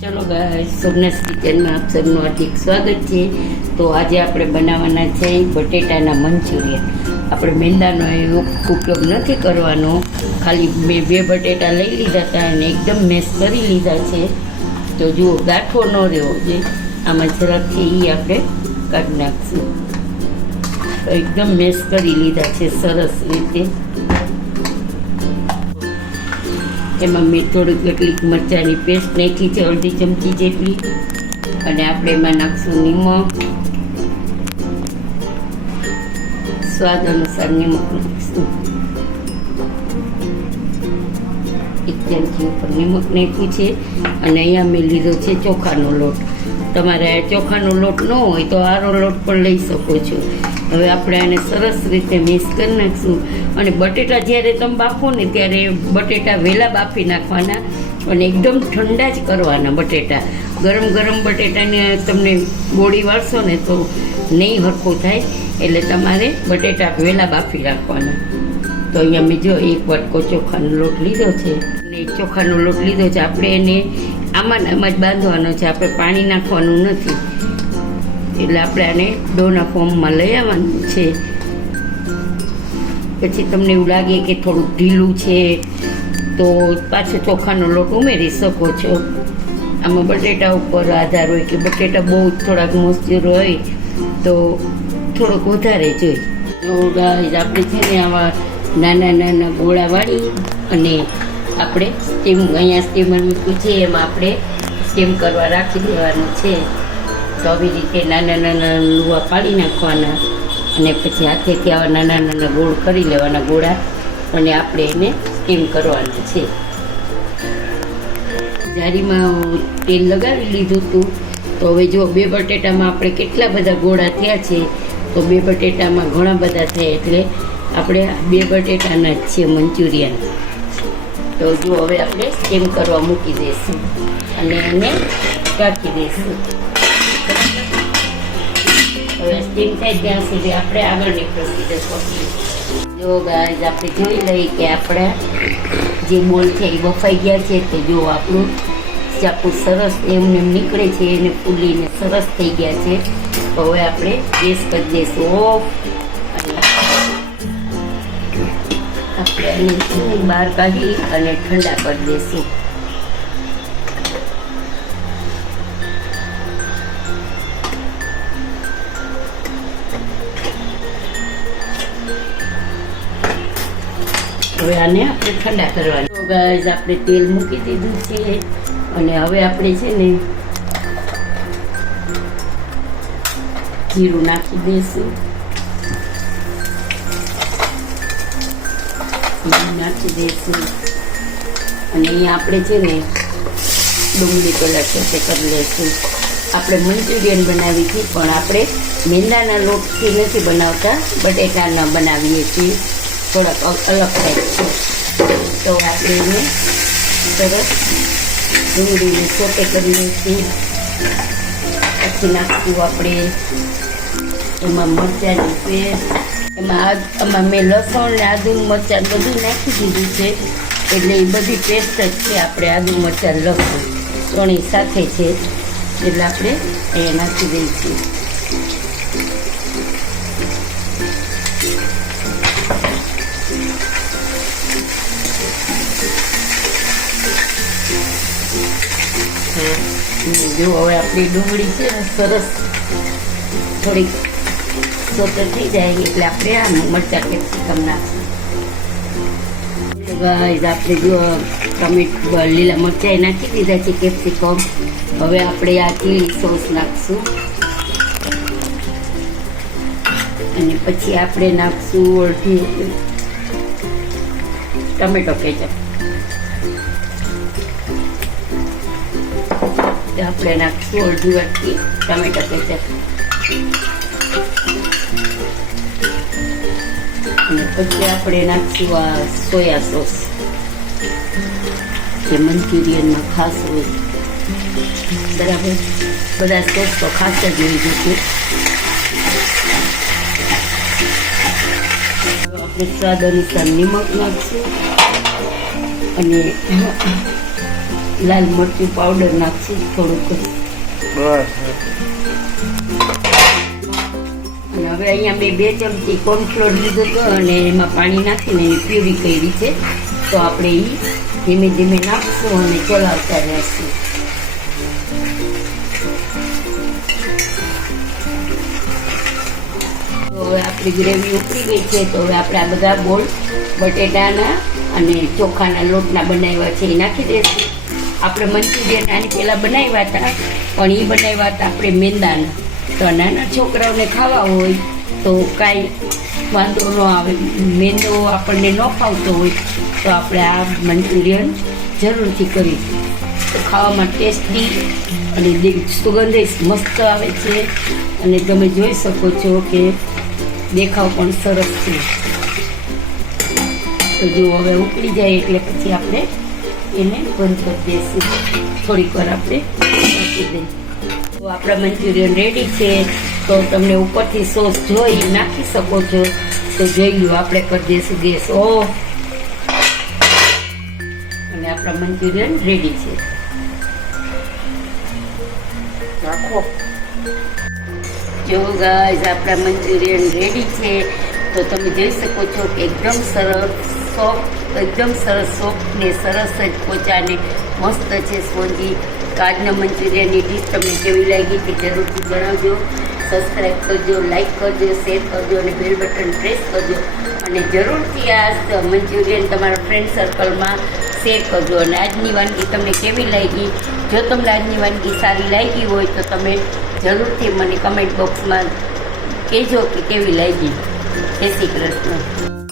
ચલો ગાઈસ, સોમનાથ કિચનમાં આપ સૌનું હાર્દિક સ્વાગત છે। તો આજે આપણે બનાવવાના છે બટેટાના મંચુરિયન। આપણે મેંદાનો ઉપયોગ નથી કરવાનો, ખાલી મેં 2 બટેટા લઈ લીધા હતા અને એકદમ મેશ કરી લીધા છે। તો જુઓ, ગાંઠો ન રહેવો જોઈએ, આમાં જરાક છે એ આપણે કાઢી નાખશું। તો એકદમ મેશ કરી લીધા છે સરસ રીતે। એમાં મેં થોડીક કેટલીક મરચાંની પેસ્ટ નાખી છે, અડધી ચમચી જેટલી, અને આપણે એમાં નાખશું નિમક, સ્વાદ અનુસાર નિમક નાખીશું। 1 ચમચી ઉપર નિમક નાખ્યું છે। અને અહીંયા મેં લીધો છે ચોખાનો લોટ। તમારે ચોખાનો લોટ ન હોય તો આરો લોટ પણ લઈ શકો છો। હવે આપણે આને સરસ રીતે મિક્સ કરી નાખશું। અને બટેટા જ્યારે તમે બાફો ને ત્યારે બટેટા વહેલા બાફી નાખવાના અને એકદમ ઠંડા જ કરવાના બટેટા। ગરમ ગરમ બટેટાને તમને ગોળી વાળશો ને તો નહીં હરખું થાય, એટલે તમારે બટેટા વહેલા બાફી રાખવાના। તો અહીંયા મેં જો 1 વાટકો ચોખાનો લોટ લીધો છે, અને ચોખાનો લોટ લીધો છે, આપણે એને આમાં જ બાંધવાનો છે, આપણે પાણી નાખવાનું નથી। એટલે આપણે આને ડોના ફોર્મમાં લઈ આવવાનું છે। પછી તમને એવું લાગે કે થોડુંક ઢીલું છે તો પાછો ચોખાનો લોટ ઉમેરી શકો છો। આમાં બટેટા ઉપર આધાર હોય કે બટેટા બહુ થોડાક મોઇસ્ચર હોય તો થોડોક વધારે જોઈએ। તો ગાઈસ, આપણે છે ને આવા નાના નાના ગોળા વાળી અને આપણે અહીંયા સ્ટીમર મૂક્યું છે, એમાં આપણે સ્ટીમ કરવા રાખી દેવાનું છે। તો આવી રીતે નાના નાના લુવા પાડી નાખવાના અને પછી હાથેથી આવા નાના નાના ગોળ કરી લેવાના ગોળા, અને આપણે એને સ્ટીમ કરવાના છે। જારીમાં તેલ લગાવી લીધું હતું। તો હવે જો 2 બટેટામાં આપણે કેટલા બધા ગોળા થયા છે, તો 2 બટેટામાં ઘણા બધા થયા, એટલે આપણે 2 બટેટાના જ છે મંચુરિયન। તો જો હવે આપણે સ્ટીમ કરવા મૂકી દઈશું અને એને રાખી દઈશું। હવે સ્ટીમ થાય ત્યાં સુધી આપણે આગળની પ્રોસીજર કરીએ। જો ગાઈસ, આપણે જોઈ લઈએ કે આપણા જે બોલ છે એ બફાઈ ગયા છે। તો જો આપણું ચાકુ સરસ એમને નીકળે છે, એને ફૂલીને સરસ થઈ ગયા છે। તો હવે આપણે ગેસ કરી દઈશું ઓફ, અને આપણે એને બહાર કાઢી અને ઠંડા કરી દઈશું। હવે આને આપણે ઠંડા કરવાનું। તો ગાઈસ, આપણે તેલ મૂકી દીધું છે, અને હવે આપણે છે ને જીરું નાખી દઈશું, નાખી દઈશું, અને અહીંયા આપણે છે ને ડુંગળી પહેલાં છોટે કરી લઈશું। આપણે મંચુરિયન બનાવી છે, પણ આપણે મેંદાના લોટથી નથી બનાવતા, બટેટાના બનાવીએ છીએ, થોડાક અલગ ટાઈપ છે। તો આપણે એને સરસ ડુંગળીને સોટે કરી લઈશું। પછી નાખશું આપણે એમાં મરચાંની પેસ્ટ, એમાં મેં લસણ ને આદુ મરચાં બધું નાખી દીધું છે, એટલે એ બધી પેસ્ટ જ છે। આપણે આદુ મરચાં લસણ ત્રણેય સાથે છે, એટલે આપણે એ નાખી દઈશું। જો હવે આપણી ડુંગળી છે ને સરસ થોડીક સોતર થઈ જાય એટલે આપણે આ મરચાં કેપ્સિકમ નાખશું। ગાઈસ, આપણે જો લીલા મરચાં નાખી દીધા છે, કેપ્સિકમ। હવે આપણે આ ચીલી સોસ નાખશું, અને પછી આપણે નાખશું અડધી ટમેટો કેચઅપ। આપણે નાખશું અડધી વાટકી ટમેટો કેચઅપ, અને પછી આપણે નાખશું આ સોયા સોસ, જે મંચુરિયનમાં ખાસ હોય। બરાબર, બધા સોસ તો ખાસ જ હોય છે। આપણે સ્વાદ અનુસાર નિમક નાખશું, અને લાલ મરચું પાવડર નાખશું થોડુંક. બસ. અને હવે અહીંયા મેં 2 ચમચી કોર્નફ્લોર લીધો હતો અને એમાં પાણી નાખીને એની પ્યુરી કરી છે. તો આપણે એ ધીમે ધીમે નાખશું અને ચલાવતા રહેશું. તો હવે આપણી ગ્રેવી ઉકળી ગઈ છે. તો હવે આપણે આ બધા બોલ બટેટાના અને ચોખાના લોટના બનાવ્યા છે એ નાખી દઈશું. આપણે મંચુરિયન આની પહેલાં બનાવ્યા હતા, પણ એ બનાવ્યા હતા આપણે મેંદાના. તો નાના છોકરાઓને ખાવા હોય તો કાંઈ વાંધો ન આવે. મેંદો આપણને ન ખાવતો હોય તો આપણે આ મંચુરિયન જરૂરથી કરીશું. તો ખાવામાં ટેસ્ટી અને સુગંધ મસ્ત આવે છે. અને તમે જોઈ શકો છો કે દેખાવ પણ સરસ છે. તો જો હવે ઉકળી જાય એટલે પછી આપણે એને બંધ કરી દઈશું. થોડીક વાર આપણે રાખી દઈએ. તો આપણા મંચુરિયન રેડી છે. તો તમને ઉપરથી સોસ જોઈ નાખી શકો છો. તો જોઈ લો, આપણે કરી દઈશું ગેસ ઓફ અને આપણા મંચુરિયન રેડી છે. નાખો. જો ગાઈઝ આપણા મંચુરિયન રેડી છે. તો તમે જોઈ શકો છો કે એકદમ સરસ સોફ્ટ ને સરસ જ પોચાને મસ્ત છે સ્પોન્જી. આજના મંચુરિયનની ડીશ તમને કેવી લાગી તે જરૂરથી જણાવજો. સબસ્ક્રાઈબ કરજો, લાઈક કરજો, શેર કરજો અને બેલ બટન પ્રેસ કરજો. અને જરૂરથી આ મંચુરિયન તમારા ફ્રેન્ડ સર્કલમાં શેર કરજો. અને આજની વાનગી તમને કેવી લાગી, જો તમને આજની વાનગી સારી લાગી હોય તો તમે જરૂરથી મને કમેન્ટ બોક્સમાં કહેજો કે કેવી લાગી. જય શ્રી કૃષ્ણ.